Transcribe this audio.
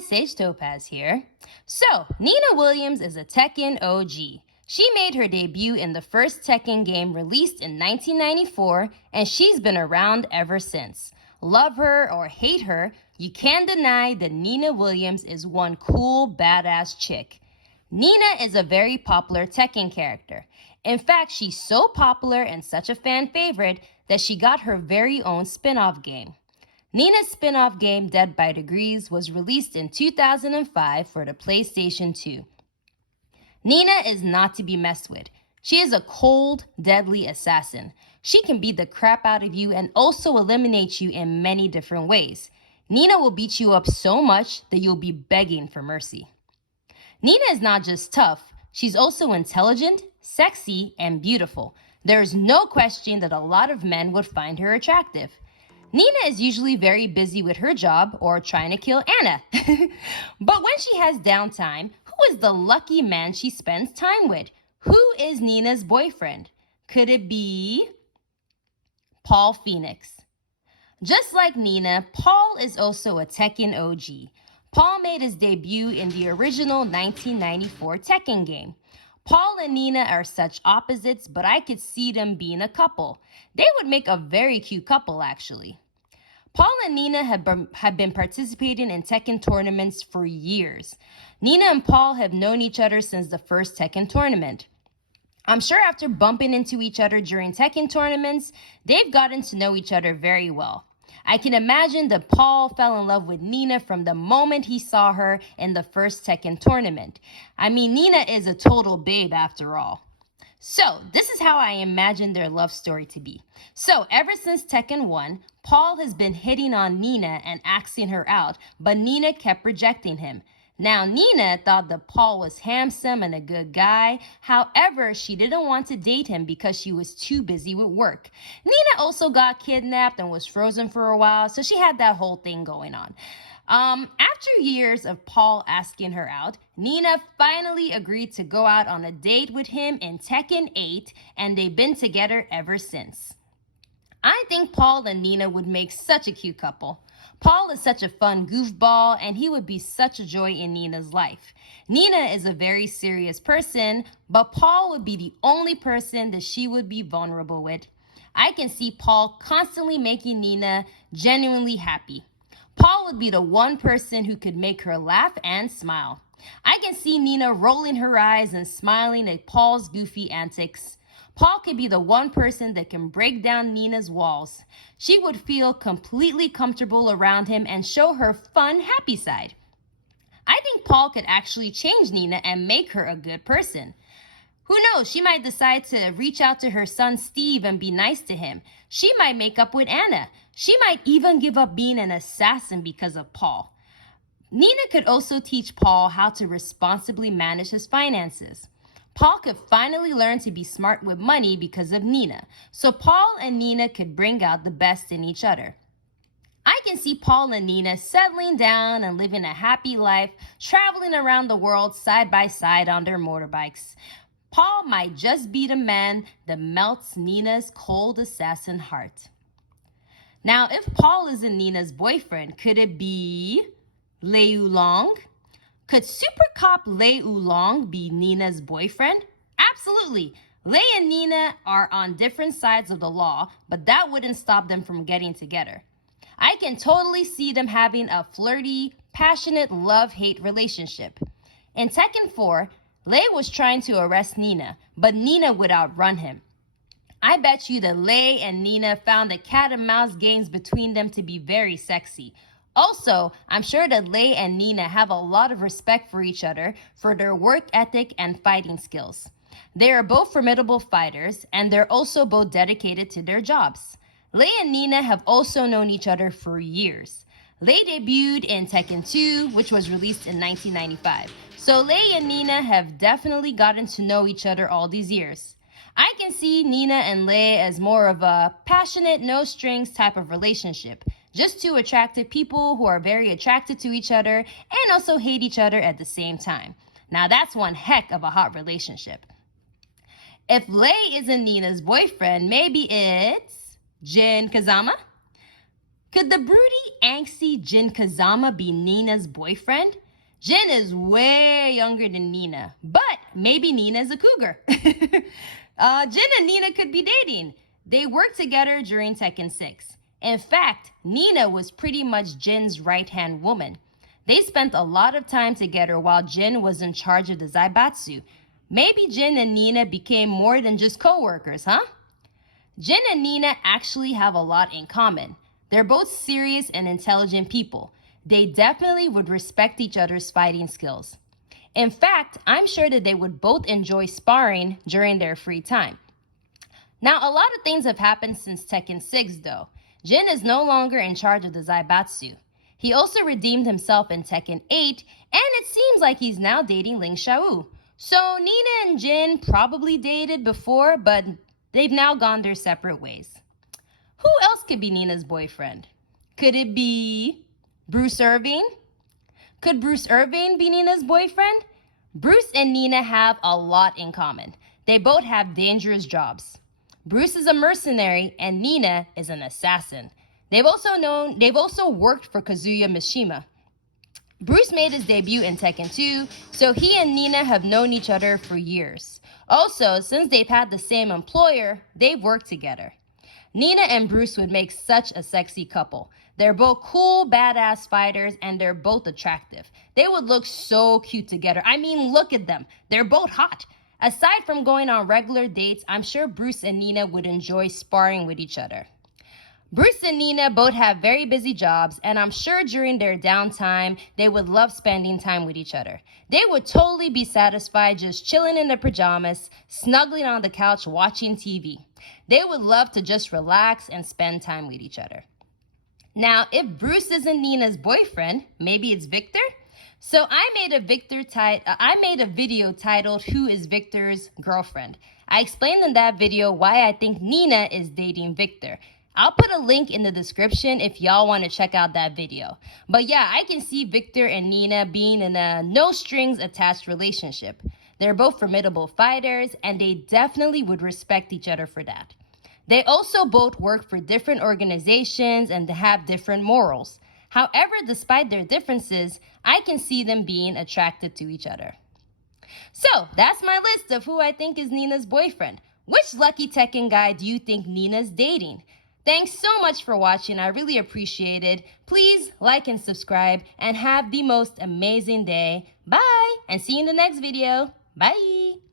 guys, Sage Topaz here. So, Nina Williams is a Tekken OG. She made her debut in the first Tekken game released in 1994, and she's been around ever since. Love her or hate her, you can't deny that Nina Williams is one cool, badass chick. Nina is a very popular Tekken character. In fact, she's so popular and such a fan favorite that she got her very own spin-off game. Nina's spin-off game Dead by Degrees was released in 2005 for the PlayStation 2. Nina is not to be messed with. She is a cold, deadly assassin. She can beat the crap out of you and also eliminate you in many different ways. Nina will beat you up so much that you'll be begging for mercy. Nina is not just tough, she's also intelligent, sexy, and beautiful. There's no question that a lot of men would find her attractive. Nina is usually very busy with her job or trying to kill Anna. But when she has downtime, who is the lucky man she spends time with? Who is Nina's boyfriend? Could it be Paul Phoenix? Just like Nina, Paul is also a Tekken OG. Paul made his debut in the original 1994 Tekken game. Paul and Nina are such opposites, but I could see them being a couple. They would make a very cute couple, actually. Paul and Nina have been participating in Tekken tournaments for years. Nina and Paul have known each other since the first Tekken tournament. I'm sure after bumping into each other during Tekken tournaments, they've gotten to know each other very well. I can imagine that Paul fell in love with Nina from the moment he saw her in the first Tekken tournament. I mean, Nina is a total babe after all. So, this is how I imagine their love story to be. So, ever since Tekken 1, Paul has been hitting on Nina and asking her out, but Nina kept rejecting him. Now, Nina thought that Paul was handsome and a good guy. However, she didn't want to date him because she was too busy with work. Nina also got kidnapped and was frozen for a while, so she had that whole thing going on. After years of Paul asking her out, Nina finally agreed to go out on a date with him in Tekken 8, and they've been together ever since. I think Paul and Nina would make such a cute couple. Paul is such a fun goofball, and he would be such a joy in Nina's life. Nina is a very serious person, but Paul would be the only person that she would be vulnerable with. I can see Paul constantly making Nina genuinely happy. Paul would be the one person who could make her laugh and smile. I can see Nina rolling her eyes and smiling at Paul's goofy antics. Paul could be the one person that can break down Nina's walls. She would feel completely comfortable around him and show her fun, happy side. I think Paul could actually change Nina and make her a good person. Who knows, she might decide to reach out to her son Steve and be nice to him. She might make up with Anna. She might even give up being an assassin because of Paul. Nina could also teach Paul how to responsibly manage his finances. Paul could finally learn to be smart with money because of Nina, so Paul and Nina could bring out the best in each other. I can see Paul and Nina settling down and living a happy life, traveling around the world side by side on their motorbikes. Paul might just be the man that melts Nina's cold assassin heart. Now, if Paul isn't Nina's boyfriend, could it be Lei Oolong? Could Super Cop Lei Oolong be Nina's boyfriend? Absolutely. Lei and Nina are on different sides of the law, but that wouldn't stop them from getting together. I can totally see them having a flirty, passionate love-hate relationship. In Tekken 4, Lei was trying to arrest Nina, but Nina would outrun him. I bet you that Lei and Nina found the cat and mouse games between them to be very sexy. Also, I'm sure that Lei and Nina have a lot of respect for each other for their work ethic and fighting skills. They are both formidable fighters, and they're also both dedicated to their jobs. Lei and Nina have also known each other for years. Lei debuted in Tekken 2, which was released in 1995. So Lei and Nina have definitely gotten to know each other all these years. I can see Nina and Lei as more of a passionate, no-strings type of relationship. Just two attractive people who are very attracted to each other and also hate each other at the same time. Now that's one heck of a hot relationship. If Lei isn't Nina's boyfriend, maybe it's Jin Kazama? Could the broody, angsty Jin Kazama be Nina's boyfriend? Jin is way younger than Nina, but maybe Nina's a cougar. Jin and Nina could be dating. They worked together during Tekken 6. In fact, Nina was pretty much Jin's right-hand woman. They spent a lot of time together while Jin was in charge of the Zaibatsu. Maybe Jin and Nina became more than just co-workers, huh? Jin and Nina actually have a lot in common. They're both serious and intelligent people. They definitely would respect each other's fighting skills. In fact, I'm sure that they would both enjoy sparring during their free time. Now, a lot of things have happened since Tekken 6, though. Jin is no longer in charge of the Zaibatsu. He also redeemed himself in Tekken 8, and it seems like he's now dating Ling Xiaowu. So Nina and Jin probably dated before, but they've now gone their separate ways. Who else could be Nina's boyfriend? Could it be Bruce Irving? Could Bruce Irving be Nina's boyfriend? Bruce and Nina have a lot in common. They both have dangerous jobs. Bruce is a mercenary and Nina is an assassin. They've also worked for Kazuya Mishima. Bruce made his debut in Tekken 2, so he and Nina have known each other for years. Also, since they've had the same employer, they've worked together. Nina and Bruce would make such a sexy couple. They're both cool, badass fighters, and they're both attractive. They would look so cute together. I mean, look at them. They're both hot. Aside from going on regular dates, I'm sure Bruce and Nina would enjoy sparring with each other. Bruce and Nina both have very busy jobs, and I'm sure during their downtime, they would love spending time with each other. They would totally be satisfied just chilling in their pajamas, snuggling on the couch watching TV. They would love to just relax and spend time with each other. Now, if Bruce isn't Nina's boyfriend, maybe it's Victor? So I made a video titled Who is Victor's Girlfriend? I explained in that video why I think Nina is dating Victor. I'll put a link in the description if y'all want to check out that video. But yeah, I can see Victor and Nina being in a no strings attached relationship. They're both formidable fighters and they definitely would respect each other for that. They also both work for different organizations and have different morals. However, despite their differences, I can see them being attracted to each other. So, that's my list of who I think is Nina's boyfriend. Which lucky Tekken guy do you think Nina's dating? Thanks so much for watching. I really appreciate it. Please like and subscribe and have the most amazing day. Bye, and see you in the next video. Bye.